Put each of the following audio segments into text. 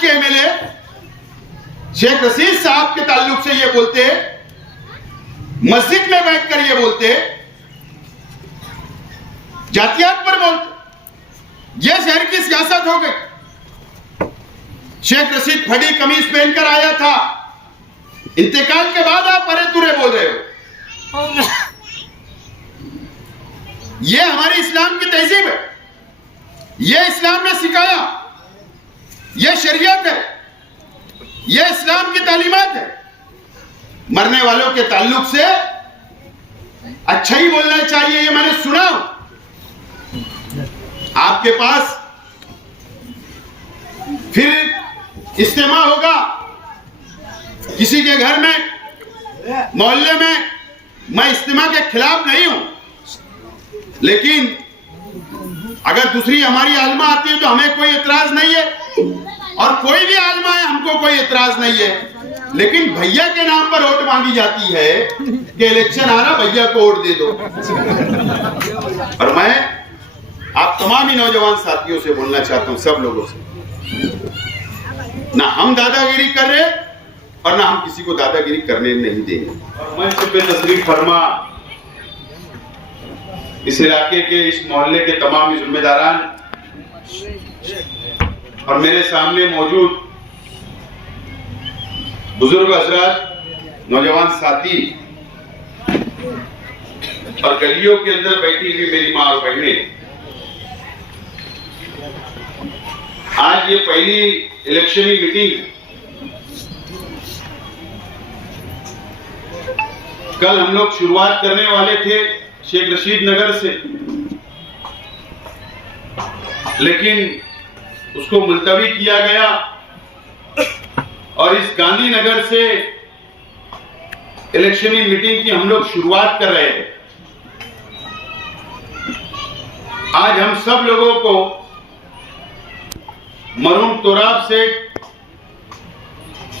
के एमएलए शेख रशीद साहब के ताल्लुक से ये बोलते, मस्जिद में बैठकर ये बोलते, जातियात पर बोलते। ये शहर की सियासत हो गई। शेख रशीद फटी कमीज पहनकर आया था, इंतकाल के बाद आप परे तुरे बोल रहे हो। ये हमारी इस्लाम की तहजीब है, ये इस्लाम ने सिखाया, ये शरीयत है, ये इस्लाम की तालीमात है। मरने वालों के ताल्लुक से अच्छा ही बोलना चाहिए, ये मैंने सुना। आपके पास फिर इज्तिमा होगा किसी के घर में, मोहल्ले में। मैं इज्तिमा के खिलाफ नहीं हूं, लेकिन अगर दूसरी हमारी आलमा आती है तो हमें कोई इतराज नहीं है, और कोई भी आलमा है हमको कोई इतराज नहीं है। लेकिन भैया के नाम पर वोट मांगी जाती है कि इलेक्शन आ रहा, भैया को वोट दे दो। और मैं आप तमाम ही नौजवान साथियों से बोलना चाहता हूं, सब लोगों से, ना हम दादागिरी कर रहे और ना हम किसी को दादागिरी करने नहीं देंगे। और मंच पे तशरीफ फरमा इस इलाके के, इस मोहल्ले के तमाम जिम्मेदारान और मेरे सामने मौजूद बुजुर्ग हजरात, नौजवान साथी और गलियों के अंदर बैठी हुई मेरी मां और बहनें, आज ये पहली इलेक्शनी मीटिंग। कल हम लोग शुरुआत करने वाले थे शेख रशीद नगर से, लेकिन उसको मुलतवी किया गया और इस गांधीनगर से इलेक्शनी मीटिंग की हम लोग शुरुआत कर रहे हैं। आज हम सब लोगों को मरहूम तोराब सेठ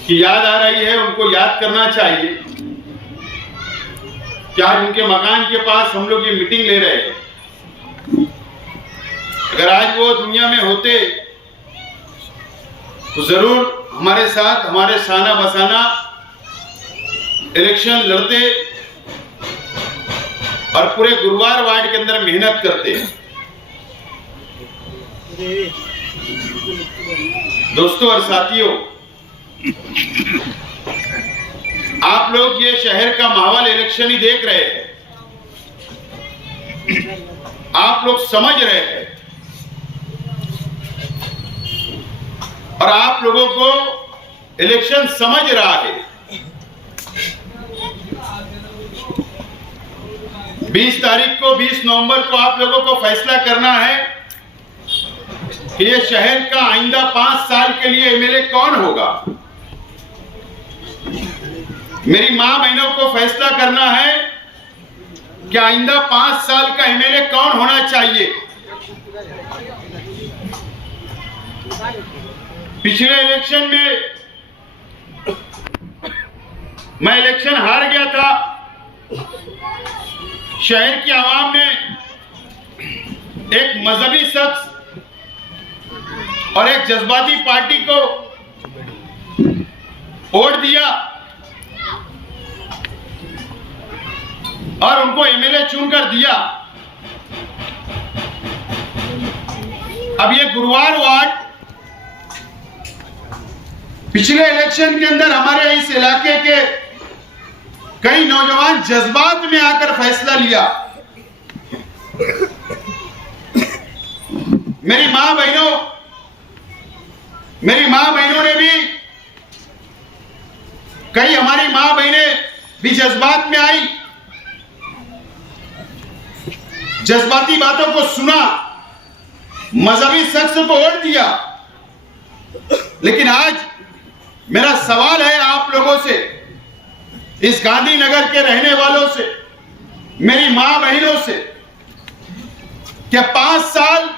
की याद आ रही है, उनको याद करना चाहिए कि आज उनके मकान के पास हम लोग ये मीटिंग ले रहे हैं। अगर आज वो दुनिया में होते तो जरूर हमारे साथ, हमारे साना बसाना इलेक्शन लड़ते और पूरे गुरुवार वार्ड के अंदर मेहनत करते। दोस्तों और साथियों, आप लोग ये शहर का माहौल इलेक्शन ही देख रहे हैं, आप लोग समझ रहे हैं, और आप लोगों को इलेक्शन समझ रहा है। 20 तारीख को, 20 नवंबर को आप लोगों को फैसला करना है कि ये शहर का आइंदा 5 साल के लिए एमएलए कौन होगा। मेरी मां बहनों को फैसला करना है कि आइंदा 5 साल का एमएलए कौन होना चाहिए। पिछले इलेक्शन में मैं इलेक्शन हार गया था। शहर की आवाम ने एक मजहबी शख्स और एक जज्बाती पार्टी को वोट दिया और उनको एमएलए चुनकर दिया। अब ये गुरुवार वार्ड पिछले इलेक्शन के अंदर हमारे इस इलाके के कई नौजवान जज्बात में आकर फैसला लिया। मेरी मां बहनों ने भी, कई हमारी मां बहनें भी जज्बात में आई, जज्बाती बातों को सुना, मजहबी शख्स को वोट दिया। लेकिन आज मेरा सवाल है आप लोगों से, इस गांधीनगर के रहने वालों से, मेरी मां बहनों से, क्या 5 साल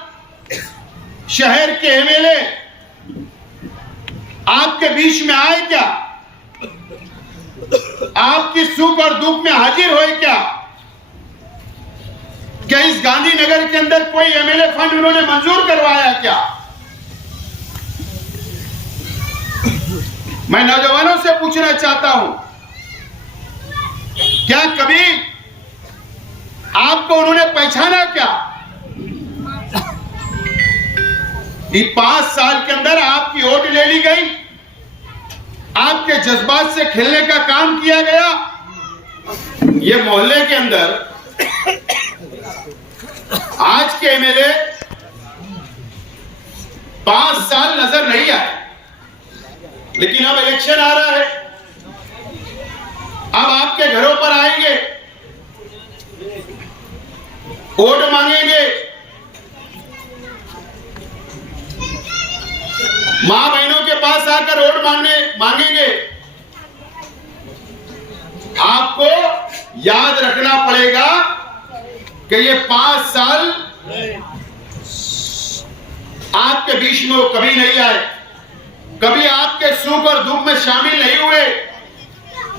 शहर के एमएलए आपके बीच में आए क्या? आपकी सुख और दुख में हाजिर हुए क्या? क्या इस गांधीनगर के अंदर कोई एमएलए फंड उन्होंने मंजूर करवाया क्या? मैं नौजवानों से पूछना चाहता हूं, क्या कभी आपको उन्होंने पहचाना क्या? ये 5 साल के अंदर आपकी वोट ले ली गई, आपके जज्बात से खेलने का काम किया गया। ये मोहल्ले के अंदर आज के एमएलए 5 साल नजर नहीं आए, लेकिन अब इलेक्शन आ रहा है, अब आपके घरों पर आएंगे, वोट मांगेंगे, मां बहनों के पास आकर वोट मांगेंगे। आपको याद रखना पड़ेगा कि ये 5 साल आपके बीच में वो कभी नहीं आए, कभी आपके सुख और दुख में शामिल नहीं हुए,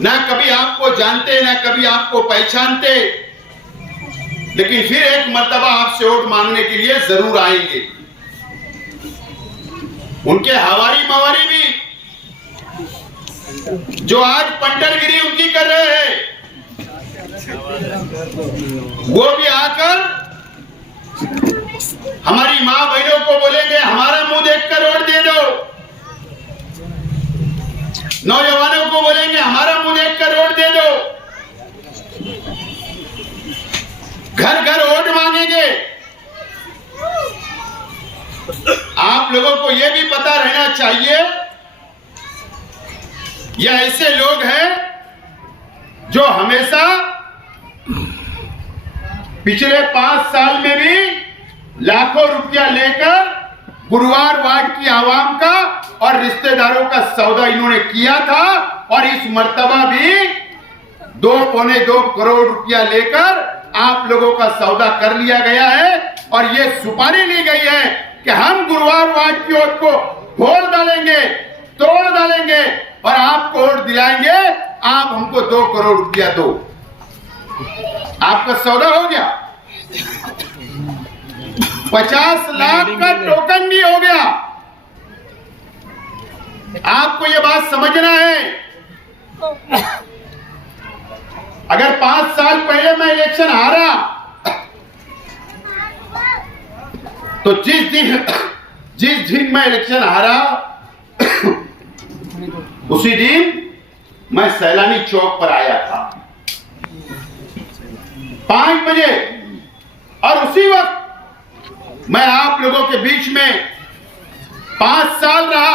ना कभी आपको जानते ना कभी आपको पहचानते, लेकिन फिर एक मर्तबा आपसे वोट मांगने के लिए जरूर आएंगे। उनके हवारी मवारी भी जो आज पंटरगिरी उनकी कर रहे हैं, वो भी आकर हमारी मां बहनों को बोलेंगे हमारा मुंह देखकर वोट दे दो, नौजवानों को बोलेंगे हमारा मुंह देखकर वोट दे दो, घर घर वोट मांगेंगे। आप लोगों को यह भी पता रहना चाहिए, ये ऐसे लोग हैं जो हमेशा पिछले 5 साल में भी लाखों रुपया लेकर गुरुवार वार्ड की आवाम का और रिश्तेदारों का सौदा इन्होंने किया था, और इस मर्तबा भी 2.25 करोड़ रुपया लेकर आप लोगों का सौदा कर लिया गया है, और ये सुपारी ली गई है कि हम गुरुवार वार्ड की वोट को फोड़ डालेंगे, तोड़ डालेंगे और आपको वोट दिलाएंगे, आप हमको 2 करोड़ रुपया दो। आपका सौदा हो गया, 50 लाख का टोकन भी हो गया। आपको यह बात समझना है, अगर 5 साल पहले मैं इलेक्शन हारा तो जिस दिन मैं इलेक्शन हारा उसी दिन मैं सैलानी चौक पर आया था 5 बजे, और उसी वक्त मैं आप लोगों के बीच में 5 साल रहा।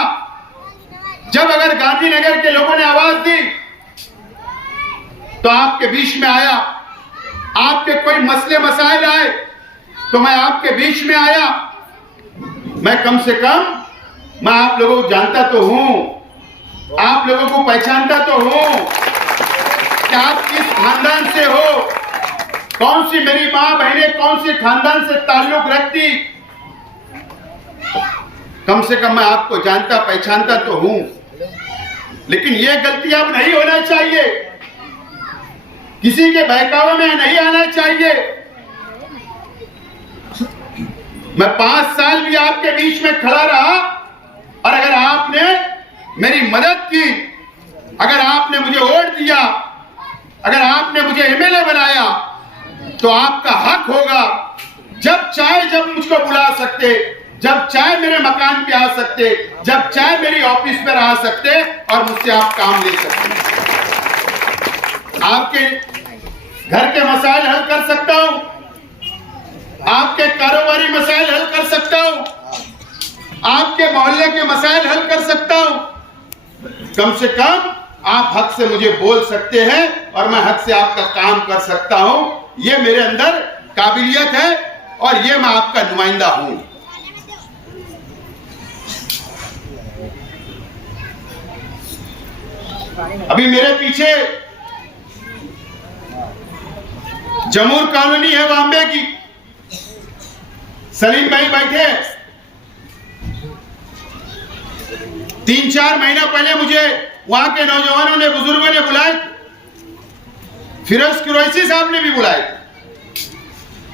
जब अगर गांधीनगर के लोगों ने आवाज दी तो आपके बीच में आया, आपके कोई मसले मसाइल आए तो मैं आपके बीच में आया। मैं कम से कम मैं आप लोगों को जानता तो हूं, आप लोगों को पहचानता तो हूं कि आप किस खानदान से हो, कौन सी मेरी मां बहनें कौन से खानदान से ताल्लुक रखती। कम से कम मैं आपको जानता पहचानता तो हूं, लेकिन यह गलती अब नहीं होना चाहिए, किसी के बहकावे में नहीं आना चाहिए। मैं 5 साल भी आपके बीच में खड़ा रहा, और अगर आपने मेरी मदद की, अगर आपने मुझे वोट दिया, अगर आपने मुझे एमएलए बनाया, तो आपका हक होगा जब चाहे जब मुझको बुला सकते, जब चाहे मेरे मकान पे आ सकते, जब चाहे मेरी ऑफिस पर आ सकते और मुझसे आप काम ले सकते। आपके घर के मसाइल हल कर सकता हूं, आपके कारोबारी मसाइल हल कर सकता हूं, आपके मोहल्ले के मसाइल हल कर सकता हूं। कम से कम आप हक से मुझे बोल सकते हैं और मैं हक से आपका काम कर सकता हूं। यह मेरे अंदर काबिलियत है और यह मैं आपका नुमाइंदा हूं। अभी मेरे पीछे जमूर कॉलोनी है बॉम्बे की, सलीम भाई बैठे। 3-4 महीना पहले मुझे वहां के नौजवानों ने, बुजुर्गों ने बुलाए, फिरोज कुरैशी साहब ने भी बुलाए,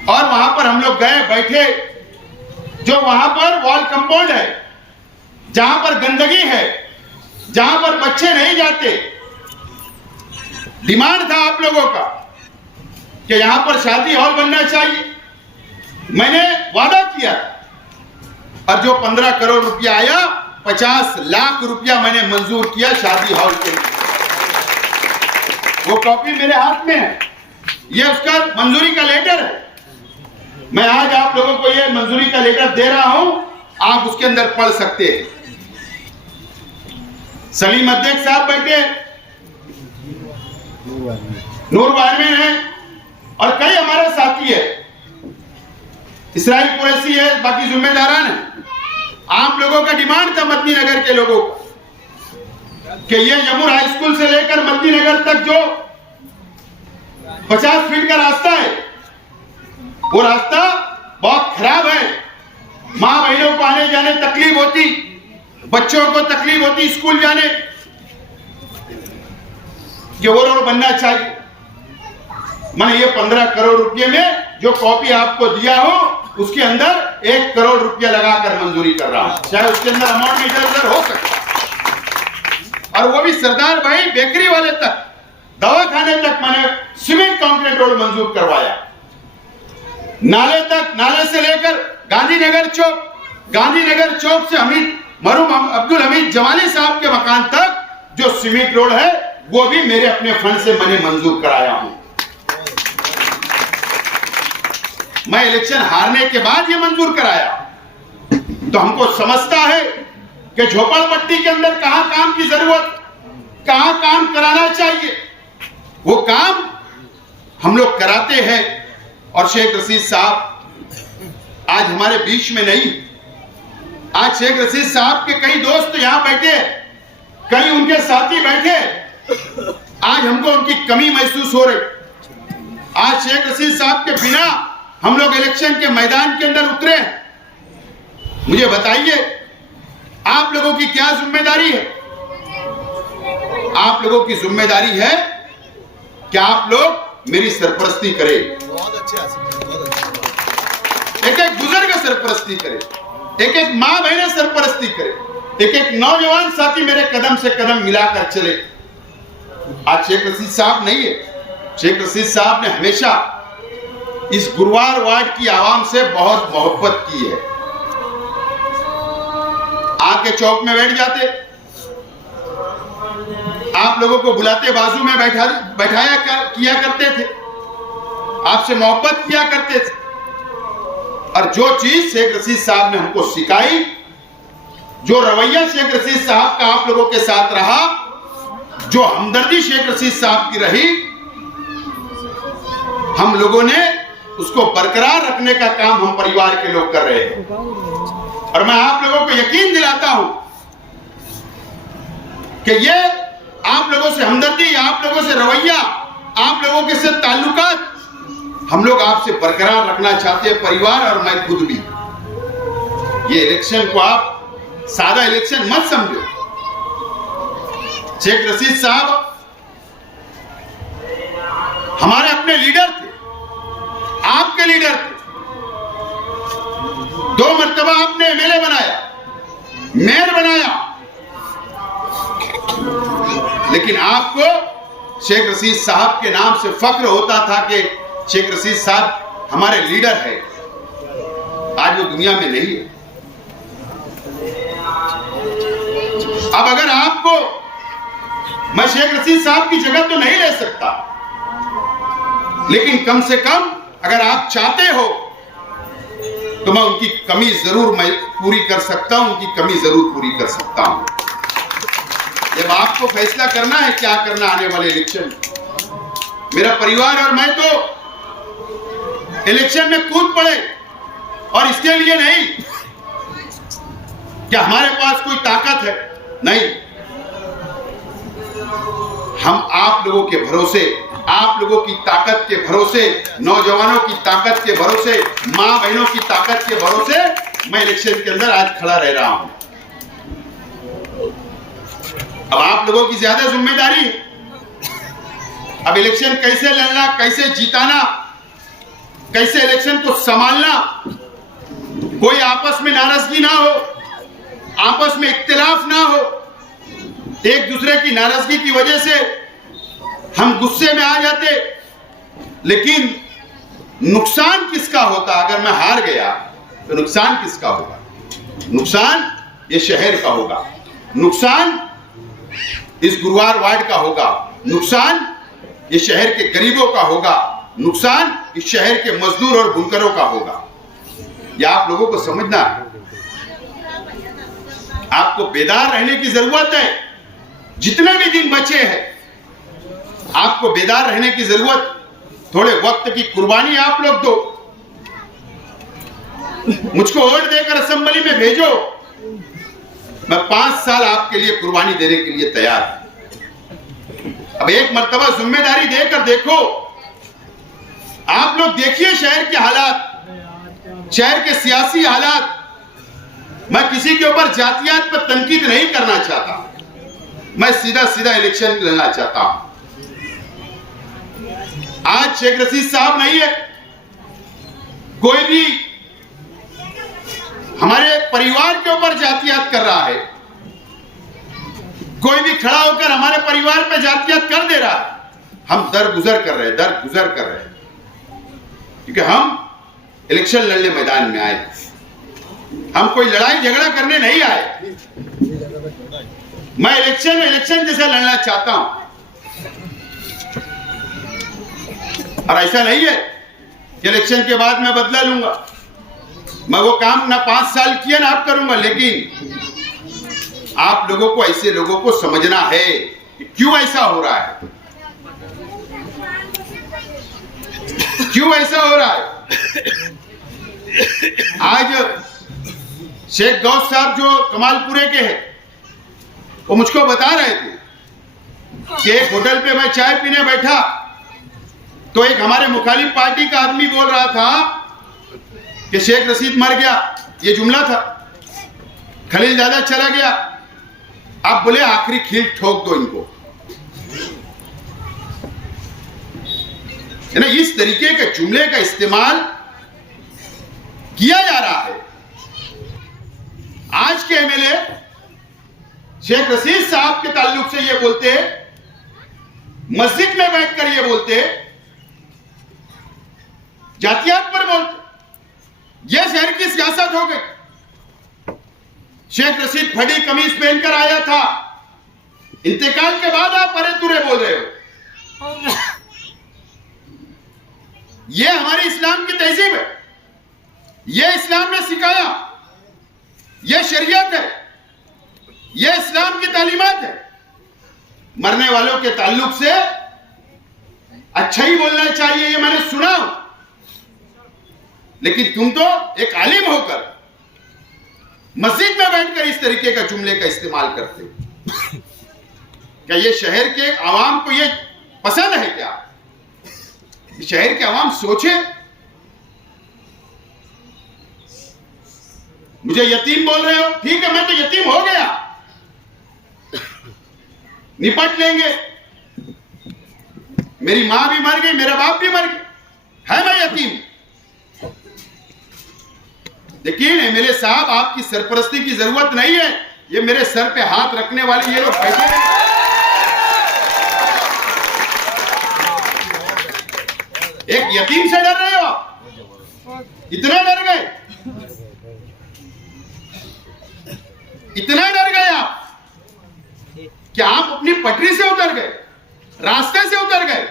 और वहां पर हम लोग गए, बैठे। जो वहां पर वॉल कंपाउंड है, जहां पर गंदगी है, जहां पर बच्चे नहीं जाते। डिमांड था आप लोगों का कि यहां पर शादी हॉल बनना चाहिए। मैंने वादा किया और जो 15 करोड़ रुपया आया, 50 लाख रुपया मैंने मंजूर किया शादी हॉल के लिए। वो कॉपी मेरे हाथ में है, ये उसका मंजूरी का लेटर है। मैं आज आप लोगों को ये मंजूरी का लेटर दे रहा हूं, आप उसके अंदर पढ़ सकते हैं। सलीम अध्यक्ष साहब बैठे, नूर वायरमैन है और कई हमारे साथी है, इसराइल कुरैशी है, बाकी जिम्मेदारान है। आप लोगों का डिमांड था मदनी नगर के लोगों को कि ये यमुना हाई स्कूल से लेकर मदनी नगर तक जो 50 फीट का रास्ता है, वो रास्ता बहुत खराब है। मां बहनों को आने जाने तकलीफ होती, बच्चों को तकलीफ होती स्कूल जाने, कि वो रोड बनना चाहिए। मैंने ये 15 करोड़ रुपए में जो कॉपी आपको दिया हो, उसके अंदर 1 करोड़ रुपया लगाकर मंजूरी कर रहा हूं। चाहे उसके अंदर अमाउंट में इधर उधर हो सकता, और वो भी सरदार भाई बेकरी वाले तक, दवाखाने तक मैंने सीमेंट कंक्रीट रोड मंजूर करवाया। नाले तक, नाले से लेकर गांधीनगर चौक, गांधीनगर चौक से मरहूम अब्दुल हमीद जमाली साहब के मकान तक जो सीमेंट रोड है, वो भी मेरे अपने फंड से मैंने मंजूर कराया हूं। मैं इलेक्शन हारने के बाद ये मंजूर कराया। तो हमको समझता है कि झोपड़पट्टी के अंदर कहां काम की जरूरत, कहां काम कराना चाहिए, वो काम हम लोग कराते हैं। और शेख रशीद साहब आज हमारे बीच में नहीं। आज शेख रशीद साहब के कई दोस्त यहां बैठे, कई उनके साथी बैठे, आज हमको उनकी कमी महसूस हो रही। आज शेख रशीद साहब के बिना हम लोग इलेक्शन के मैदान के अंदर उतरे। मुझे बताइए, आप लोगों की क्या जिम्मेदारी है? आप लोगों की जिम्मेदारी है कि आप लोग मेरी सरपरस्ती करें, बहुत अच्छे, एक एक बुजुर्ग सरपरस्ती करे, एक एक मां बहने सरपरस्ती करे, एक एक नौजवान साथी मेरे कदम से कदम मिलाकर चले। आज शेख रशीद साहब नहीं है। शेख रशीद साहब ने हमेशा इस गुरुवार वार्ड की आवाम से बहुत मोहब्बत की है। आके चौक में बैठ जाते, आप लोगों को बुलाते, बाजू में बैठाया किया करते थे, आपसे मोहब्बत किया करते थे। और जो चीज शेख रशीद साहब ने हमको सिखाई, जो रवैया शेख रशीद साहब का आप लोगों के साथ रहा, जो हमदर्दी शेख रशीद साहब की रही, हम लोगों ने उसको बरकरार रखने का काम हम परिवार के लोग कर रहे हैं। और मैं आप लोगों को यकीन दिलाता हूं कि ये आप लोगों से हमदर्दी, आप लोगों से रवैया, आप लोगों के साथ ताल्लुकात हम लोग आपसे बरकरार रखना चाहते हैं, परिवार और मैं खुद भी। ये इलेक्शन को आप सादा इलेक्शन मत समझो। शेख रशीद साहब हमारे अपने लीडर थे, आपके लीडर थे। 2 मर्तबा आपने एमएलए बनाया, मेयर बनाया, लेकिन आपको शेख रशीद साहब के नाम से फख्र होता था कि शेख रशीद साहब हमारे लीडर है। आज वो दुनिया में नहीं है। अब अगर आपको, मैं शेख रशीद साहब की जगह तो नहीं ले सकता, लेकिन कम से कम अगर आप चाहते हो तो मैं उनकी कमी जरूर मैं पूरी कर सकता हूं, उनकी कमी जरूर पूरी कर सकता हूं। जब आपको फैसला करना है क्या करना आने वाले इलेक्शन, मेरा परिवार और मैं तो इलेक्शन में कूद पड़े, और इसके लिए नहीं कि हमारे पास कोई ताकत है, नहीं। हम आप लोगों के भरोसे, आप लोगों की ताकत के भरोसे, नौजवानों की ताकत के भरोसे, मां बहनों की ताकत के भरोसे मैं इलेक्शन के अंदर आज खड़ा रह रहा हूं। अब आप लोगों की ज्यादा जिम्मेदारी है। अब इलेक्शन कैसे लड़ना, कैसे जीताना, कैसे इलेक्शन को संभालना, कोई आपस में नाराजगी ना हो, आपस में इख्तिलाफ ना हो, एक दूसरे की नाराजगी की वजह से हम गुस्से में आ जाते, लेकिन नुकसान किसका होता? अगर मैं हार गया तो नुकसान किसका होगा? नुकसान ये शहर का होगा, नुकसान इस गुरुवार वार्ड का होगा, नुकसान ये शहर के गरीबों का होगा, नुकसान इस शहर के मजदूर और बुनकरों का होगा। यह आप लोगों को समझना है। आपको बेदार रहने की जरूरत है। जितने भी दिन बचे हैं आपको बेदार रहने की जरूरत। थोड़े वक्त की कुर्बानी आप लोग दो। मुझको वोट देकर असेंबली में भेजो, मैं 5 साल आपके लिए कुर्बानी देने के लिए तैयार हूं। अब एक मर्तबा जिम्मेदारी देकर देखो। आप लोग देखिए शहर के हालात, शहर के सियासी हालात। मैं किसी के ऊपर जातियात पर तनकीद नहीं करना चाहता, मैं सीधा सीधा इलेक्शन लड़ना चाहता हूं। आज शेख रशीद साहब नहीं है, कोई भी हमारे परिवार के ऊपर जातियात कर रहा है, कोई भी खड़ा होकर हमारे परिवार पे जातियात कर दे रहा है। हम दरगुजर कर रहे हैं, दरगुजर कर रहे हैं, क्योंकि हम इलेक्शन लड़ने मैदान में आए। हम कोई लड़ाई झगड़ा करने नहीं आए। मैं इलेक्शन जैसा लड़ना चाहता हूं। और ऐसा नहीं है कि इलेक्शन के बाद मैं बदला लूंगा। मैं वो काम ना 5 साल किया ना आप करूंगा, लेकिन आप लोगों को, ऐसे लोगों को समझना है कि क्यों ऐसा हो रहा है, क्यों ऐसा हो रहा है। आज शेख गौस साहब जो कमालपुरे के हैं, वो मुझको बता रहे थे कि एक होटल पे मैं चाय पीने बैठा तो एक हमारे मुखालिफ पार्टी का आदमी बोल रहा था कि शेख रशीद मर गया, ये जुमला था। खलील दादा चला गया, आप बोले आखिरी खील ठोक दो इनको। ना इस तरीके के जुमले का इस्तेमाल किया जा रहा है। आज के एमएलए शेख रशीद साहब के ताल्लुक से ये बोलते, मस्जिद में बैठकर ये बोलते, जातियात पर बोलते। यह शहर की सियासत हो गई। शेख रशीद फटी कमीज पहनकर आया था, इंतकाल के बाद आप अरे तुरे बोल रहे हो। यह हमारे इस्लाम की तहजीब है, यह इस्लाम ने सिखाया, यह शरीयत है, यह इस्लाम की तालीमात है। मरने वालों के ताल्लुक से अच्छा ही बोलना चाहिए, ये मैंने सुना। लेकिन तुम तो एक आलिम होकर मस्जिद में बैठकर इस तरीके का जुमले का इस्तेमाल करते हो। क्या ये शहर के आवाम को ये पसंद है? क्या शहर के आवाम सोचे? मुझे यतीम बोल रहे हो, ठीक है, मैं तो यतीम हो गया, निपट लेंगे। मेरी मां भी मर गई, मेरा बाप भी मर गया, है मैं यतीम। लेकिन एमएलए साहब, आपकी सरपरस्ती की जरूरत नहीं है। ये मेरे सर पे हाथ रखने वाले ये लोग बैठे हैं, एक यतीम से डर रहे हो आप? इतना डर गए, इतना डर गए आप कि आप अपनी पटरी से उतर गए, रास्ते से उतर गए।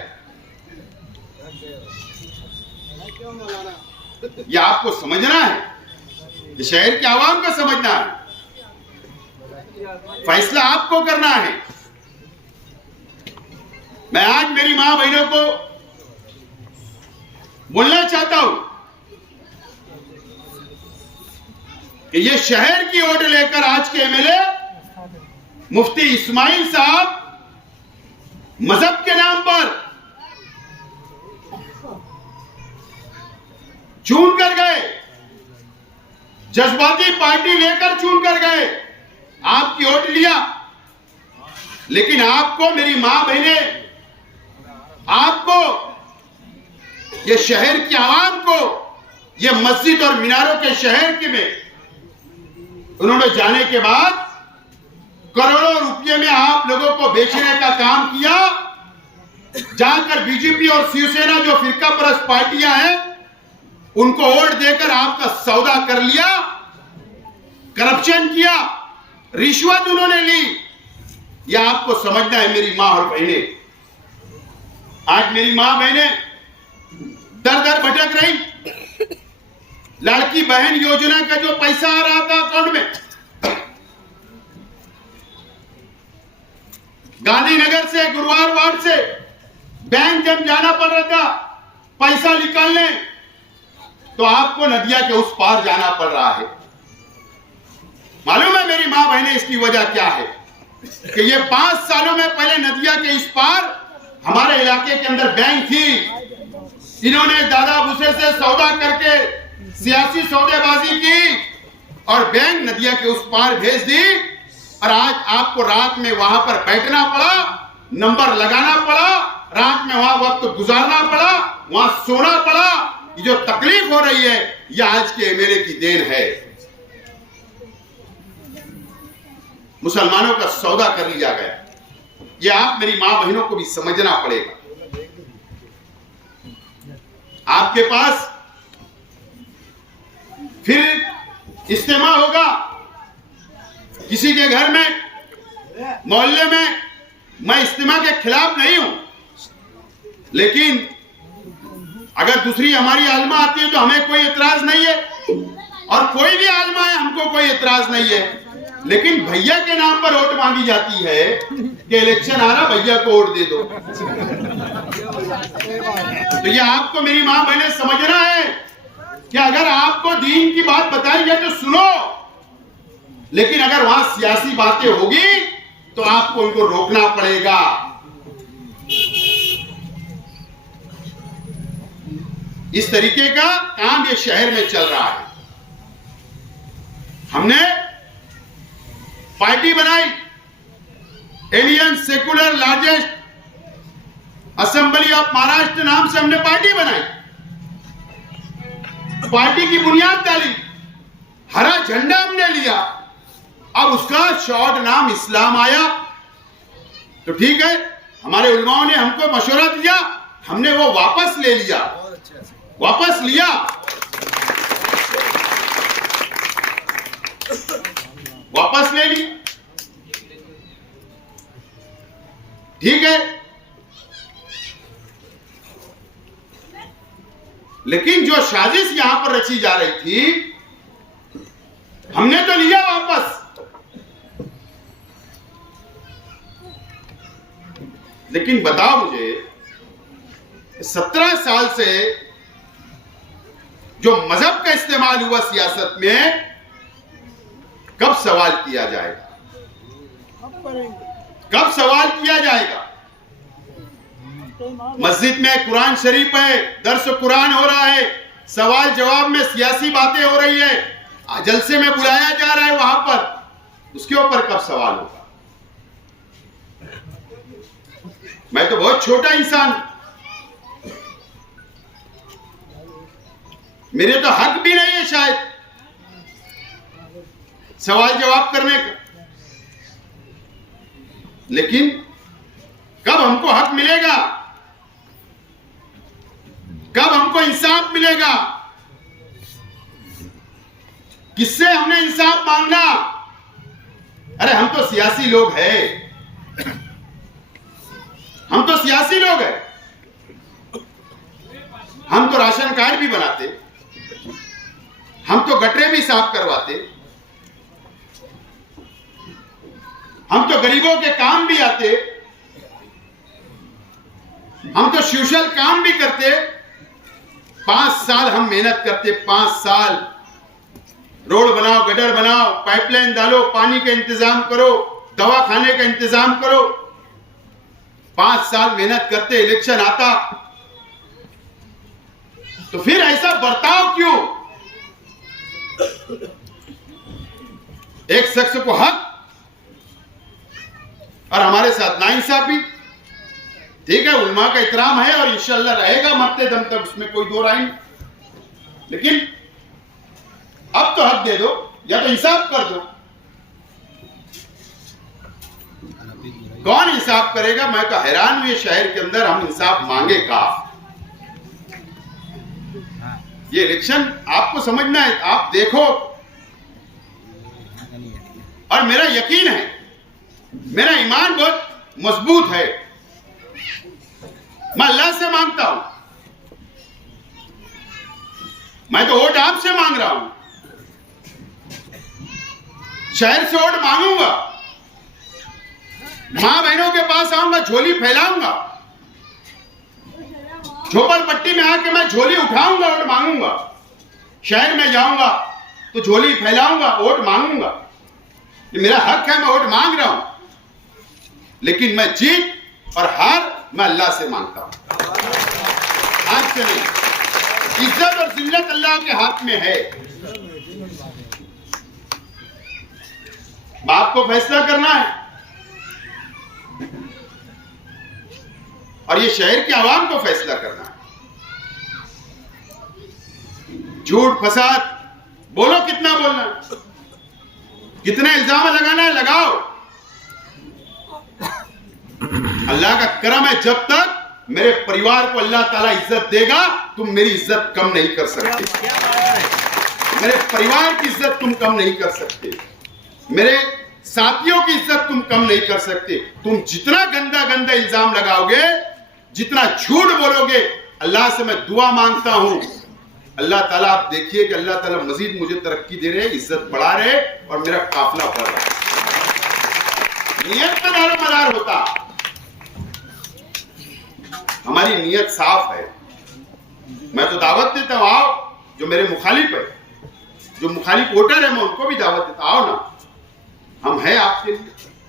ये आपको समझना है, ये शहर के आवाम को समझना है, फैसला आपको करना है। मैं आज मेरी मां बहनों को बोलना चाहता हूं कि ये शहर की ओट लेकर आज के एमएलए मुफ्ती इस्माइल साहब मजहब के नाम पर चून कर गए, जज्बाती पार्टी लेकर चुन कर गए, आपकी वोट लिया। लेकिन आपको, मेरी मां बहने, आपको, ये शहर की आवाम को, ये मस्जिद और मीनारों के शहर के में उन्होंने जाने के बाद करोड़ों रुपये में आप बेचने का काम किया, जाकर बीजेपी और शिवसेना जो फिरका परस्त पार्टियां हैं उनको वोट देकर आपका सौदा कर लिया, करप्शन किया, रिश्वत उन्होंने ली। यह आपको समझना है मेरी मां और बहनें। आज मेरी मां बहनें दर दर भटक रही। लाड़की बहन योजना का जो पैसा आ रहा था अकाउंट में, गांधीनगर से, गुरुवार वार्ड से बैंक जब जाना पड़ रहा था पैसा निकालने, तो आपको नदिया के उस पार जाना पड़ रहा है। मालूम है मेरी मां बहनें इसकी वजह क्या है? कि ये 5 सालों में पहले नदिया के इस पार हमारे इलाके के अंदर बैंक थी। इन्होंने दादा भूसे से सौदा करके सियासी सौदेबाजी की और बैंक नदिया के उस पार भेज दी, और आज आपको रात में वहां पर बैठना पड़ा, नंबर लगाना पड़ा, रात में वहां वक्त गुजारना पड़ा, वहां सोना पड़ा। ये जो तकलीफ हो रही है यह आज के एमएलए की देन है। मुसलमानों का सौदा कर लिया गया। यह आप मेरी मां बहनों को भी समझना पड़ेगा। आपके पास फिर इज्तिमा होगा किसी के घर में, मोहल्ले में। मैं इज्तिमा के खिलाफ नहीं हूं, लेकिन अगर दूसरी हमारी आलमा आती है तो हमें कोई एतराज नहीं है, और कोई भी आलमा है हमको कोई एतराज नहीं है। लेकिन भैया के नाम पर वोट मांगी जाती है कि इलेक्शन आ रहा, भैया को वोट दे दो। तो ये आपको मेरी मां बहनें समझना है कि अगर आपको दीन की बात बताई जाए तो सुनो, लेकिन अगर वहां सियासी बातें होगी तो आपको उनको रोकना पड़ेगा। इस तरीके का काम ये शहर में चल रहा है। हमने पार्टी बनाई, Indian secular largest assembly of Maharashtra नाम से हमने पार्टी बनाई। पार्टी की बुनियाद डाली, हरा झंडा हमने लिया। अब उसका शॉर्ट नाम इस्लाम आया, तो ठीक है, हमारे उलमाओं ने हमको मशवरा दिया, हमने वो वापस ले लिया, वापस लिया। वापस ले ली, ठीक है, लेकिन जो साजिश यहां पर रची जा रही थी हमने तो लिया वापस। लेकिन बताओ मुझे, 17 साल से जो मजहब का इस्तेमाल हुआ सियासत में, कब सवाल किया जाएगा? कब सवाल किया जाएगा? मस्जिद में कुरान शरीफ है, दर्स कुरान हो रहा है, सवाल जवाब में सियासी बातें हो रही है, जलसे में बुलाया जा रहा है वहां पर, उसके ऊपर कब सवाल होगा? मैं तो बहुत छोटा इंसान, मेरे तो हक भी नहीं है शायद सवाल जवाब करने का। लेकिन कब हमको हक मिलेगा? कब हमको इंसाफ मिलेगा? किससे हमने इंसाफ मांगना? अरे हम तो सियासी लोग हैं, हम तो सियासी लोग हैं। हम तो राशन कार्ड भी बनाते, हम तो गटरे भी साफ करवाते, हम तो गरीबों के काम भी आते, हम तो सोशल काम भी करते। 5 साल हम मेहनत करते, 5 साल रोड बनाओ, गटर बनाओ, पाइपलाइन डालो, पानी का इंतजाम करो, दवा खाने का इंतजाम करो। 5 साल मेहनत करते, इलेक्शन आता तो फिर ऐसा बर्ताव क्यों? एक शख्स को हक और हमारे साथ नाइंसाफी। ठीक है, उलमा का इकराम है और इंशाअल्लाह रहेगा मरते दम तक, उसमें कोई दो राय नहीं। लेकिन अब तो हक दे दो या तो इंसाफ कर दो। कौन इंसाफ करेगा? मैं तो हैरान हूं, ये शहर के अंदर हम इंसाफ मांगे का? ये इलेक्शन आपको समझना है, आप देखो। और मेरा यकीन है, मेरा ईमान बहुत मजबूत है, मैं अल्लाह से मांगता हूं, मैं तो वोट आपसे मांग रहा हूं, शहर से वोट मांगूंगा, मां बहनों के पास आऊंगा, झोली फैलाऊंगा, झोपड़पट्टी में आके मैं झोली उठाऊंगा, वोट मांगूंगा, शहर में जाऊंगा तो झोली फैलाऊंगा, वोट मांगूंगा। ये मेरा हक है, मैं वोट मांग रहा हूं, लेकिन मैं जीत और हार मैं अल्लाह से मांगता हूं, आज से नहीं। इज्जत और जिल्लत अल्लाह के हाथ में है। बाप को फैसला करना है और ये शहर के आवाम को फैसला करना है। झूठ फसाद बोलो, कितना बोलना है, कितने इल्जाम लगाना है लगाओ। अल्लाह का करम है, जब तक मेरे परिवार को अल्लाह ताला इज्जत देगा, तुम मेरी इज्जत कम नहीं कर सकते, मेरे परिवार की इज्जत तुम कम नहीं कर सकते, मेरे साथियों की इज्जत तुम कम नहीं कर सकते। तुम जितना गंदा गंदा इल्जाम लगाओगे, जितना झूठ बोलोगे, अल्लाह से मैं दुआ मांगता हूं, अल्लाह ताला, आप देखिए कि अल्लाह ताला मजीद मुझे तरक्की दे रहे, इज्जत बढ़ा रहे और मेरा काफिला बढ़ रहा है। नियत में दारोमदार होता, हमारी नियत साफ है। मैं तो दावत देता हूं, आओ, जो मेरे मुखालिफ है, जो मुखालिफ वोटर है, मैं उनको भी दावत देता, आओ ना, हम हैं आपके लिए,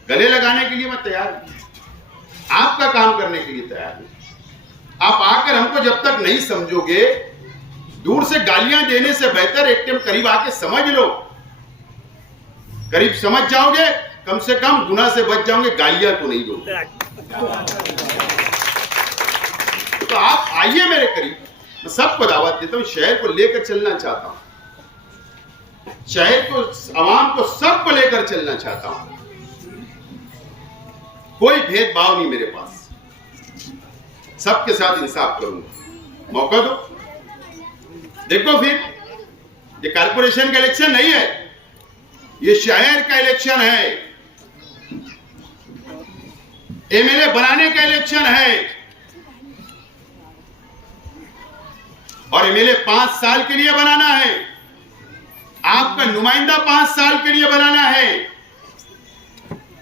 गले लगाने के लिए मैं तैयार हूं, आपका काम करने के लिए तैयार हूं। आप आकर हमको जब तक नहीं समझोगे, दूर से गालियां देने से बेहतर एक टाइम करीब आके समझ लो। करीब समझ जाओगे, कम से कम गुनाह से बच जाओगे, गालियां तो नहीं दोगे। तो आप आइए मेरे करीब, मैं सबको दावत देता हूं, शहर को लेकर चलना चाहता हूं, शहर को, आवाम को, सबको लेकर चलना चाहता हूं। कोई भेदभाव नहीं मेरे पास, सबके साथ इंसाफ करूंगा। मौका दो, देखो फिर ये कारपोरेशन का इलेक्शन नहीं है, ये शहर का इलेक्शन है, एमएलए बनाने का इलेक्शन है। और एमएलए 5 साल के लिए बनाना है, आपका नुमाइंदा 5 साल के लिए बनाना है।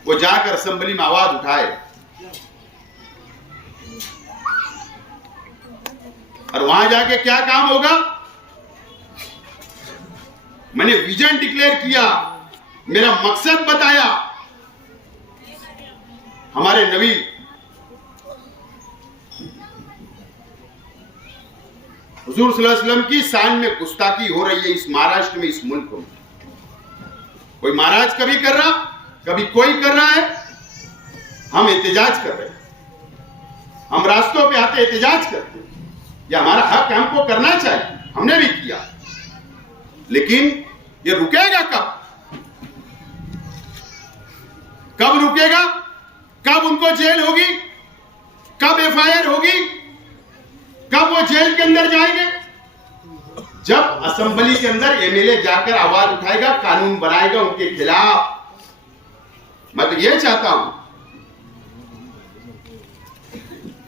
वो जाकर असेंबली में आवाज उठाए और वहां जाके क्या काम होगा? मैंने विजन डिक्लेयर किया, मेरा मकसद बताया। हमारे नबी हुजूर सल्लल्लाहु अलैहि वसल्लम की शान में गुस्ताखी हो रही है इस महाराष्ट्र में, इस मुल्क में। कोई महाराज कभी कर रहा, कभी कोई कर रहा है, हम एहतजाज कर रहे हैं, हम रास्तों पे आते एहतजाज करते हैं, यह हमारा हक है, हमको करना चाहिए, हमने भी किया। लेकिन ये रुकेगा कब? कब रुकेगा? कब उनको जेल होगी? कब एफआईआर होगी? कब वो जेल के अंदर जाएंगे? जब असेंबली के अंदर एमएलए जाकर आवाज उठाएगा, कानून बनाएगा उनके खिलाफ। मैं तो ये चाहता हूं,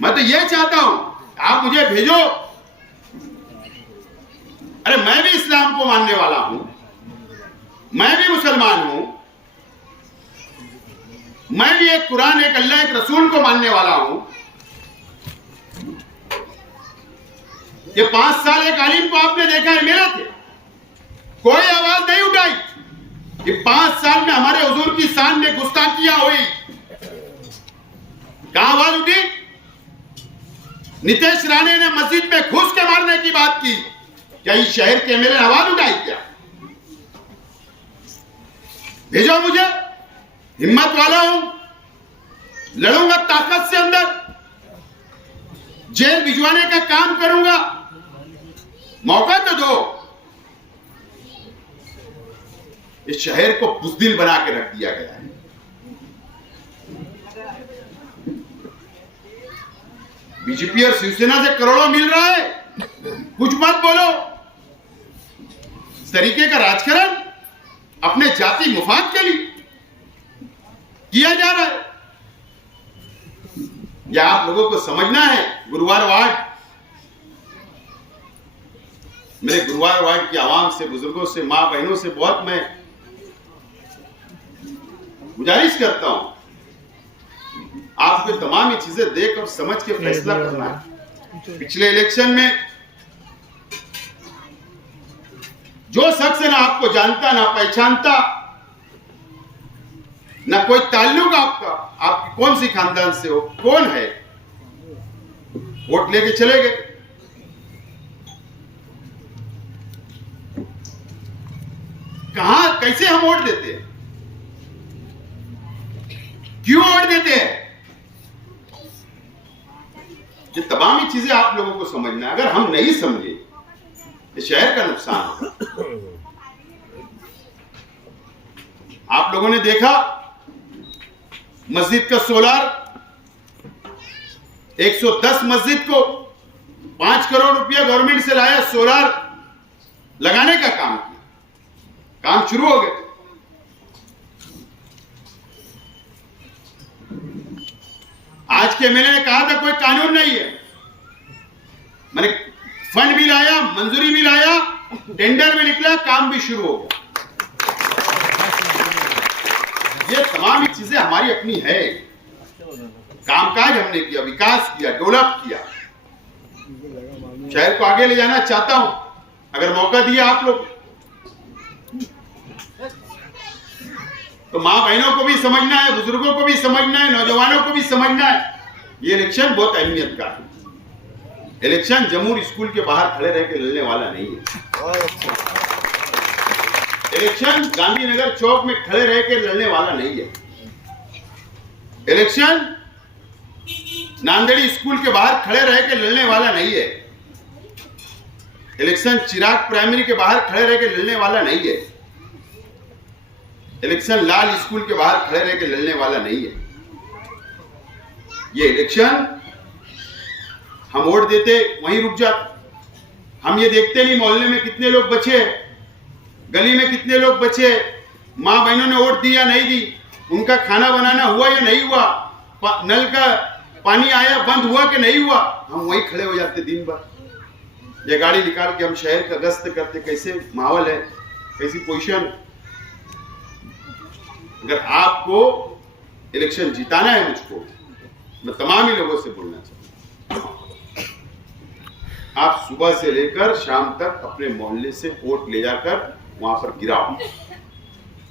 मैं तो ये चाहता हूं, आप मुझे भेजो। अरे मैं भी इस्लाम को मानने वाला हूं, मैं भी मुसलमान हूं, मैं भी एक कुरान, एक अल्लाह, एक रसूल को मानने वाला हूं। ये 5 साल एक आलिम को आपने देखा है, मेरे थे, कोई आवाज नहीं उठाई। ये 5 साल में हमारे हुजूर की शान में गुस्ताखियां हुई, कहां आवाज उठी? नितेश राणे ने मस्जिद में घुस के मारने की बात की, क्या इस शहर के एमएलए ने आवाज उठाई क्या? भेजो मुझे, हिम्मत वाला हूं, लड़ूंगा ताकत से, अंदर जेल भिजवाने का काम करूंगा। मौका तो दो। इस शहर को बुज़दिल बना के रख दिया गया है, बीजेपी और शिवसेना से करोड़ों मिल रहा है, कुछ मत बोलो। इस तरीके का राजकारण अपने जाति मुफाद के लिए किया जा रहा है। या आप लोगों को समझना है, गुरुवार वार्ड, मेरे गुरुवार वार्ड की आवाम से, बुजुर्गों से, मां बहनों से बहुत मैं गुजारिश करता हूं, आपको तमाम ये चीजें देख और समझ के फैसला करना है। पिछले इलेक्शन में जो शख्स ना आपको जानता, ना पहचानता, ना कोई ताल्लुक आपका, आपकी कौन सी खानदान से हो, कौन है, वोट लेके चले गए। कहां कैसे हम वोट देते हैं, क्यों वोट देते हैं, ये तमाम ही चीजें आप लोगों को समझना है। अगर हम नहीं समझे, ये शहर का नुकसान है। आप लोगों ने देखा मस्जिद का सोलार, 110 मस्जिद को 5 करोड़ रुपया गवर्नमेंट से लाया, सोलार लगाने का काम किया, काम शुरू हो गया। आज के एमएलए ने कहा था कोई कानून नहीं है, मैंने फंड भी लाया, मंजूरी भी लाया, टेंडर भी निकला, काम भी शुरू हो गया। ये तमाम चीजें हमारी अपनी है, कामकाज हमने किया, विकास किया, डेवलप किया, शहर को आगे ले जाना चाहता हूं। अगर मौका दिया आप लोग तो मां बहनों को भी समझना है, बुजुर्गों को भी समझना है, नौजवानों को भी समझना है, ये इलेक्शन बहुत अहमियत का है। इलेक्शन जमूर स्कूल के बाहर खड़े रह के लड़ने वाला नहीं है। इलेक्शन गांधीनगर चौक में खड़े रह के लड़ने वाला नहीं है। इलेक्शन नांदेड़ी स्कूल के बाहर खड़े रह के लड़ने वाला नहीं है। इलेक्शन चिराग प्राइमरी के बाहर खड़े रह के लड़ने वाला नहीं है। इलेक्शन लाल स्कूल के बाहर खड़े रह के लड़ने वाला नहीं है। ये इलेक्शन हम वोट देते वहीं रुक जाते। हम ये देखते नहीं मोहल्ले में कितने लोग बचे, गली में कितने लोग बचे, मां बहनों ने वोट दी या नहीं दी, उनका खाना बनाना हुआ या नहीं हुआ, नल का पानी आया बंद हुआ कि नहीं हुआ, हम वहीं खड़े हो जाते दिन भर। ये गाड़ी निकाल के हम शहर का गश्त करते, कैसे माहौल है, कैसी पोजीशन। अगर आपको इलेक्शन जिताना है, मुझको, मैं तमाम ही लोगों से बोलना चाहता हूं, आप सुबह से लेकर शाम तक अपने मोहल्ले से वोट ले जाकर वहां पर गिराओ।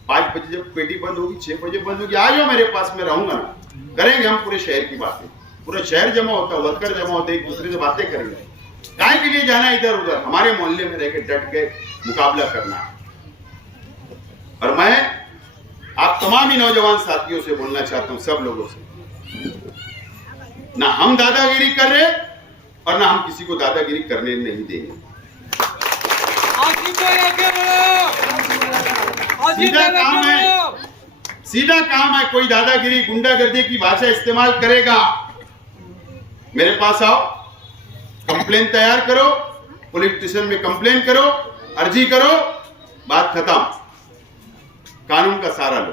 5 बजे जब पेटी बंद होगी, 6 बजे बंद होगी, आ जाओ मेरे पास, में रहूंगा ना, करेंगे हम पूरे शहर की बातें। पूरा शहर जमा होता, वर्कर जमा होते, एक दूसरे से बातें करेंगे। काय के लिए जाना इधर उधर, हमारे मोहल्ले में रहकर डट के मुकाबला करना। और मैं आप तमाम ही नौजवान साथियों से बोलना चाहता हूं, सब लोगों से, ना हम दादागिरी कर रहे और ना हम किसी को दादागिरी करने नहीं देंगे। सीधा काम है, कोई दादागिरी गुंडागर्दी की भाषा इस्तेमाल करेगा, मेरे पास आओ, कंप्लेन तैयार करो, पुलिस स्टेशन में कंप्लेन करो, अर्जी करो, बात खत्म। कानून का सहारा लो,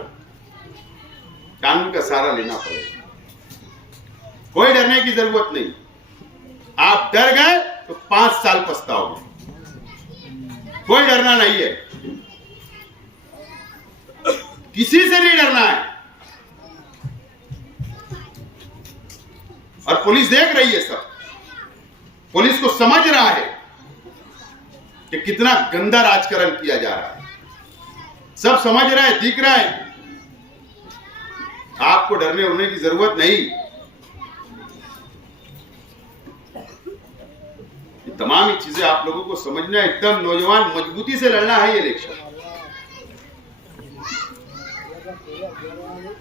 कानून का सहारा लेना पड़ेगा, कोई डरने की जरूरत नहीं। आप डर गए तो 5 साल पछताओगे, कोई डरना नहीं है, किसी से नहीं डरना है। और पुलिस देख रही है, सब पुलिस को समझ रहा है कि कितना गंदा राजकारण किया जा रहा है, सब समझ रहा है, दिख रहा है। आपको डरने उड़ने की जरूरत नहीं। ये तमाम चीजें आप लोगों को समझना है, एकदम नौजवान मजबूती से लड़ना है ये इलेक्शन।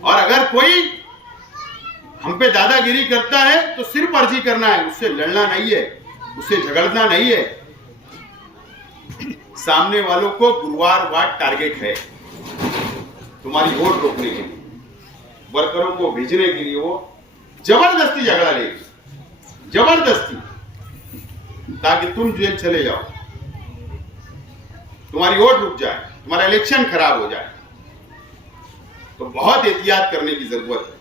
और अगर कोई हम पे दादागिरी करता है तो सिर्फ अर्जी करना है, उससे लड़ना नहीं है, उससे झगड़ना नहीं है। सामने वालों को गुरुवार वार्ड टारगेट है तुम्हारी वोट रोकने के लिए, वर्करों को भेजने के लिए, वो जबरदस्ती झगड़ा लेगी। जबरदस्ती, ताकि तुम जेल चले जाओ, तुम्हारी वोट रुक जाए, तुम्हारा इलेक्शन खराब हो जाए। तो बहुत एहतियात करने की जरूरत है।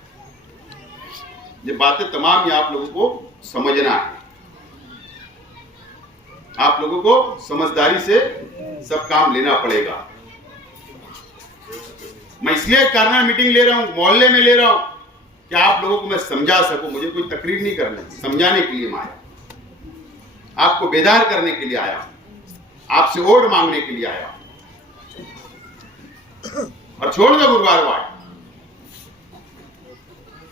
ये बातें तमाम ही आप लोगों को समझना है। आप लोगों को समझदारी से सब काम लेना पड़ेगा। मैं इसलिए कार्नर मीटिंग ले रहा हूं, मोहल्ले में ले रहा हूं, कि आप लोगों को मैं समझा सकूं। मुझे कोई तकरीर नहीं करनी, समझाने के लिए मैं आया, आपको बेदार करने के लिए आया, आपसे वोट मांगने के लिए आया। और छोड़ दो गुरुवार वार्ड।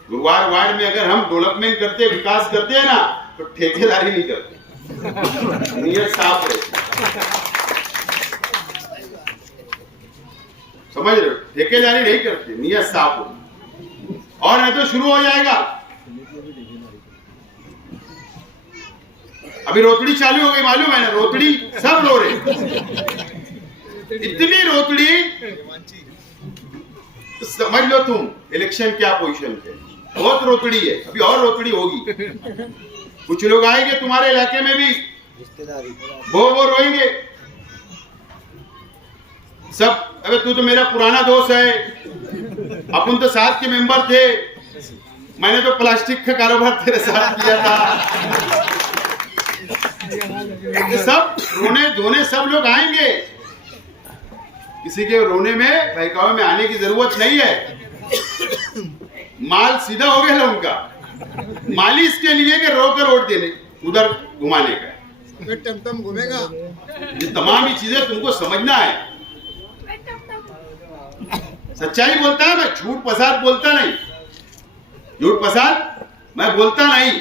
गुरुवार वार्ड में अगर हम डेवलपमेंट करते, विकास करते हैं ना, तो ठेकेदारी नहीं करते, नियत साफ रहती। समझ रहे हो? ठेकेदारी नहीं करते, नियत साफ हो। और नहीं तो शुरू हो जाएगा। अभी रोतड़ी चालू हो गई, मालूम है ना? रोतड़ी सब रो रहे, इतनी रोतड़ी। समझ लो तुम इलेक्शन क्या पोजीशन पे, बहुत रोतड़ी है। अभी और रोतड़ी होगी। कुछ लोग आएंगे तुम्हारे इलाके में भी, वो रोएंगे सब। अबे तू तो मेरा पुराना दोस्त है, अपन तो साथ के मेंबर थे, मैंने तो प्लास्टिक का कारोबार तेरे साथ किया था। सब रोने धोने सब लोग आएंगे। किसी के रोने में, बहकावे में आने की जरूरत नहीं है। माल सीधा हो गया उनका। माली इसके लिए कि रोकर वोट देने, उधर घुमाने का। टमटम घूमेगा। ये तमाम ही चीजें तुमको समझना है। सच्चाई बोलता है मैं, झूठ प्रसाद बोलता नहीं। झूठ प्रसाद मैं बोलता नहीं।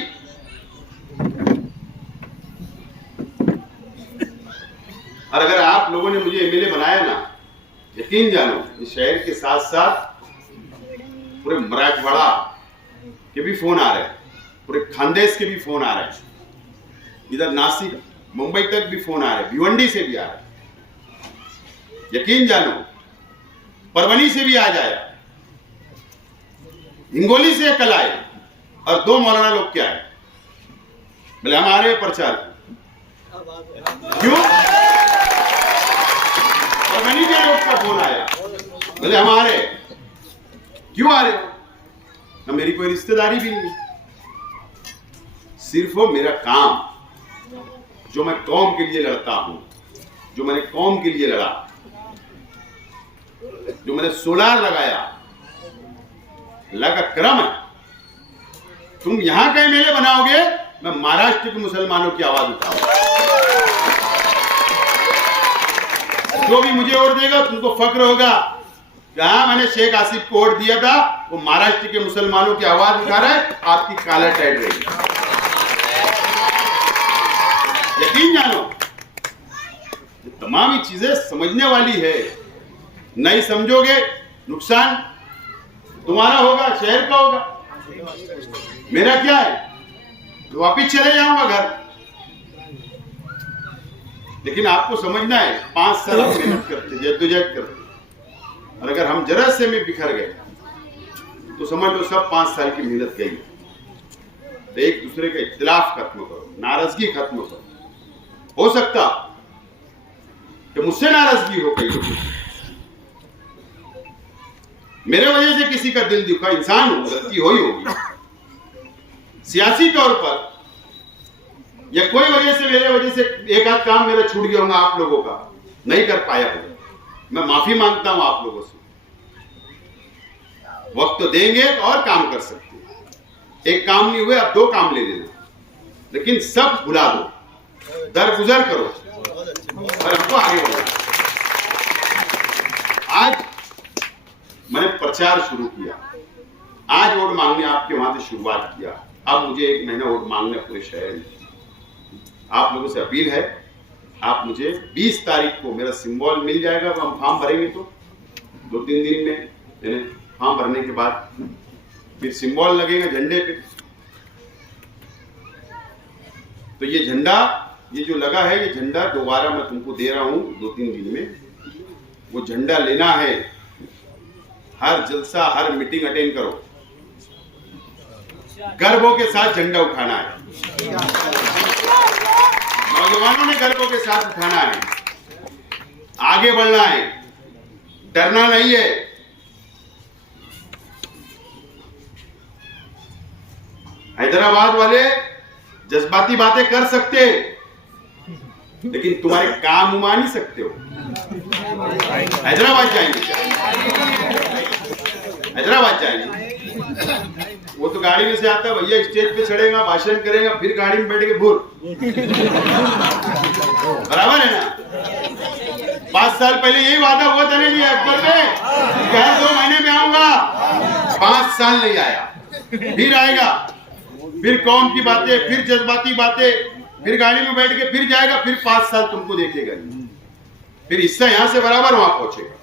और अगर आप लोगों ने मुझे एमएलए बनाया ना, यकीन जानो, इस शहर के साथ साथ पूरे मराठवाड़ा के भी फोन आ रहे हैं, पूरे खानदेश के भी फोन आ रहे हैं, इधर नासिक मुंबई तक भी फोन आ रहे हैं, भिवंडी से भी आ रहे हैं। यकीन जानो, परवनी से भी आ जाए, हिंगोली से कल आए, और 2 मौलाना लोग क्या है, बोले हम आ रहे हैं प्रचार। क्यों? परवनी के लोग का फोन आया, बोले हम आ रहे हैं। क्यों आ रहे हो? ना मेरी कोई रिश्तेदारी भी नहीं, सिर्फ वो मेरा काम, जो मैं कौम के लिए लड़ता हूं, जो मैंने कौम के लिए लड़ा, जो मैंने सोलार लगाया, अल्लाह का करम है। तुम यहां का एमएलए बनाओगे, मैं महाराष्ट्र के मुसलमानों की आवाज उठाऊंगा। जो भी मुझे वोट देगा तुमको फक्र होगा कि हाँ, मैंने शेख आसिफ को वोट दिया था, वो महाराष्ट्र के मुसलमानों की आवाज उठा रहा है, आपकी काला टाइट रहेगी। यकीन जानो, ये तमाम ही चीजें समझने वाली है। नहीं समझोगे, नुकसान तुम्हारा होगा, शहर का होगा। मेरा क्या है, तो वापिस चले जाऊंगा घर। लेकिन आपको समझना है, 5 साल हम मेहनत करते, जद्दोजहद करते, और अगर हम जरा से में बिखर गए तो समझ लो सब 5 साल की मेहनत गई। तो एक दूसरे का इख्तिलाफ खत्म करो, नाराजगी खत्म करो। हो सकता कि मुझसे नाराजगी हो गई, मेरे वजह से किसी का दिल दुखा, इंसान हूं, गलती हो ही होगी। सियासी तौर पर या कोई वजह से, मेरे वजह से एक आध काम मेरा छूट गया होगा, आप लोगों का नहीं कर पाया होगा, मैं माफी मांगता हूं आप लोगों से। वक्त तो देंगे तो और काम कर सकते हैं। एक काम नहीं हुए, अब 2 काम ले लेना, लेकिन सब भुला दो, दरगुजर करो और हमको आगे बढ़ो। आज मैंने प्रचार शुरू किया, आज वोट मांगने आपके वहां से शुरुआत किया। अब मुझे 1 महीना वोट मांगने पूरे शहर में। आप लोगों से अपील है, आप मुझे 20 तारीख को मेरा सिंबल मिल जाएगा, हम फॉर्म भरेंगे तो 2-3 दिन में फॉर्म भरने के बाद फिर सिंबल लगेगा झंडे पे। तो ये झंडा, ये जो लगा है, ये झंडा दोबारा मैं तुमको दे रहा हूं 2-3 दिन में। वो झंडा लेना है, हर जलसा, हर मीटिंग अटेंड करो, गर्वों के साथ झंडा उठाना है। नौजवानों ने गर्वों के साथ उठाना है, आगे बढ़ना है, डरना नहीं है। हैदराबाद वाले जज्बाती बातें कर सकते, लेकिन तुम्हारे काम उमा नहीं सकते हो। हैदराबाद जाएंगे क्या? हैदराबाद जाएंगे, वो तो गाड़ी में से आता है भैया, स्टेज पे चढ़ेगा, भाषण करेगा, फिर गाड़ी में बैठ के भूल। बराबर है ना? 5 साल पहले यही वादा हुआ था नहीं अकबर में, हर 2 महीने में आऊंगा। 5 साल नहीं आया, फिर आएगा, फिर कौम की बातें, फिर जज्बाती बातें, फिर गाड़ी में बैठ के फिर जाएगा, फिर 5 साल तुमको देखेगा, फिर हिस्सा यहां से बराबर वहां पहुंचेगा।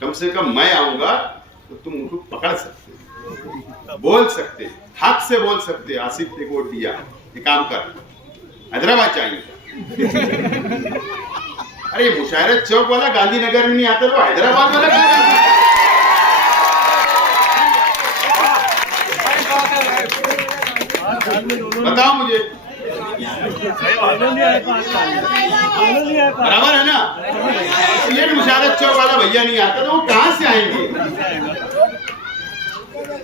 कम से कम मैं आऊंगा तो तुम उनको पकड़ सकते, बोल सकते, हक से बोल सकते, आसिफ ने वोट दिया, ये काम कर, हैदराबाद चाहिए। अरे मुशायरत चौक वाला गांधीनगर में नहीं आता तो हैदराबाद वाला क्या करता? बताओ मुझे, बराबर है ना? ये मुशायरत चौक वाला भैया नहीं आता तो वो कहां से आएंगे?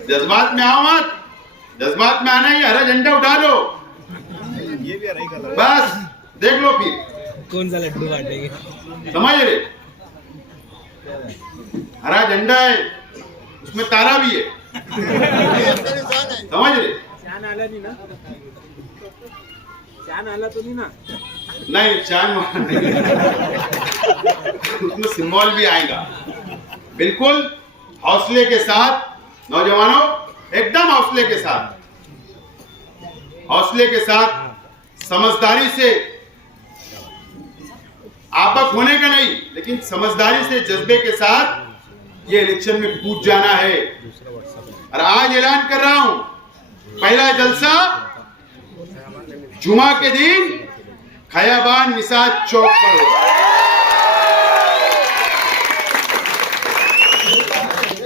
जज्बात में आओ मत, जज्बात में आना ही, हरा झंडा उठा लो, बस देख लो फिर कौन सा लड्डू बांटेंगे। समझ रहे? हरा झंडा है, उसमें तारा भी है, समझ रहे? चांद आला नहीं ना? चांद आला तो नहीं ना? नहीं, चांद उसमें सिंबल भी आएगा। बिल्कुल हौसले के साथ नौजवानों, एकदम हौसले के साथ, हौसले के साथ, समझदारी से, आपक होने का नहीं, लेकिन समझदारी से, जज्बे के साथ ये इलेक्शन में कूद जाना है। और आज ऐलान कर रहा हूं, पहला जलसा जुमा के दिन खयाबान निसात चौक पर होगा।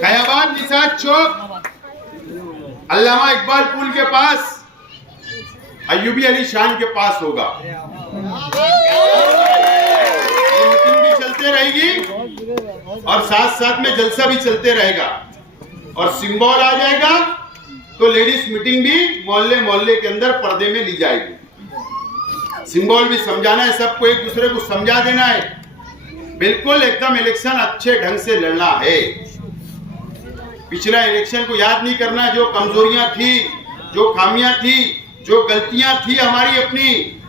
खयाबान निसात चौक अल्लामा इकबाल पुल के पास, अय्यूबी अली शान के पास होगा। मीटिंग भी चलते रहेगी और साथ साथ में जलसा भी चलते रहेगा, और सिंबल आ जाएगा तो लेडीज मीटिंग भी मोहल्ले मोहल्ले के अंदर पर्दे में ली जाएगी। सिंबल भी समझाना है, सबको एक दूसरे को समझा देना है। बिल्कुल एकदम इलेक्शन अच्छे ढंग से लड़ना है। पिछला इलेक्शन को याद नहीं करना, जो कमजोरियां थी, जो खामियां थी, जो गलतियां थी हमारी अपनी,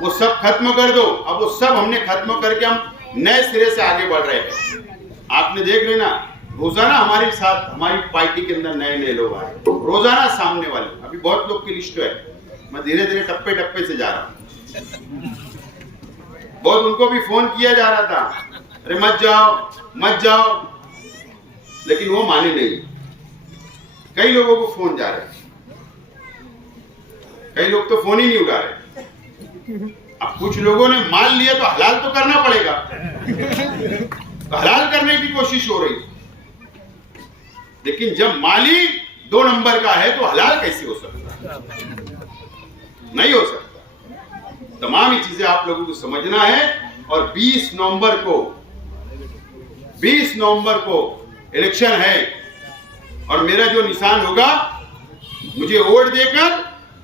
वो सब खत्म कर दो। अब वो सब हमने खत्म करके हम नए सिरे से आगे बढ़ रहे हैं। आपने देख रहे ना, रोजाना हमारे साथ, हमारी पार्टी के अंदर नए नए लोग आए, रोजाना सामने वाले। अभी बहुत लोग की लिस्ट है, मैं धीरे धीरे टप्पे टप्पे से जा रहा हूं। बहुत उनको भी फोन किया जा रहा था, अरे मत जाओ मत जाओ, लेकिन वो माने नहीं। कई लोगों को फोन जा रहे हैं, कई लोग तो फोन ही नहीं उठा रहे। अब कुछ लोगों ने मान लिया तो हलाल तो करना पड़ेगा, तो हलाल करने की कोशिश हो रही, लेकिन जब माली 2 नंबर का है तो हलाल कैसे हो सकता? नहीं हो सकता। तमाम ही चीजें आप लोगों को समझना है। और 20 नवंबर को इलेक्शन है, और मेरा जो निशान होगा, मुझे वोट देकर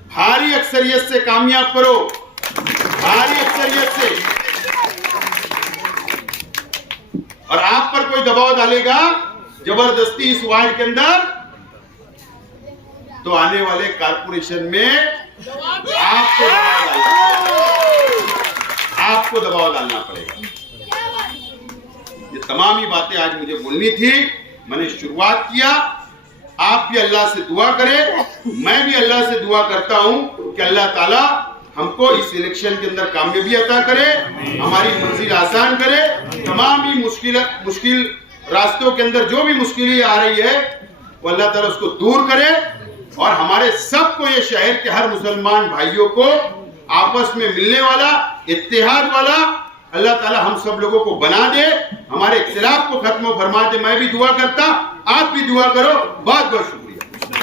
भारी अक्सरियत से कामयाब करो, भारी अक्सरियत से। और आप पर कोई दबाव डालेगा जबरदस्ती इस वार्ड के अंदर, तो आने वाले कारपोरेशन में आपको दबाव डालना पड़ेगा। ये तमाम ही बातें आज मुझे बोलनी थी, मैंने शुरुआत किया। आप भी अल्लाह से दुआ करें, मैं भी अल्लाह से दुआ करता हूं कि अल्लाह ताला हमको इस इलेक्शन के अंदर कामयाबी अता करे, हमारी मंजिल आसान करे। तमाम ही मुश्किल रास्तों के अंदर जो भी मुश्किलें आ रही है, वो अल्लाह ताला उसको दूर करे, और हमारे सबको, ये शहर के हर मुसलमान भाइयों को आपस में मिलने वाला, इत्तेहाद वाला अल्लाह ताला हम सब लोगों को बना दे, हमारे इख्तिलाफ को खत्म फरमा दे। मैं भी दुआ करता, आप भी दुआ करो। बहुत बहुत शुक्रिया।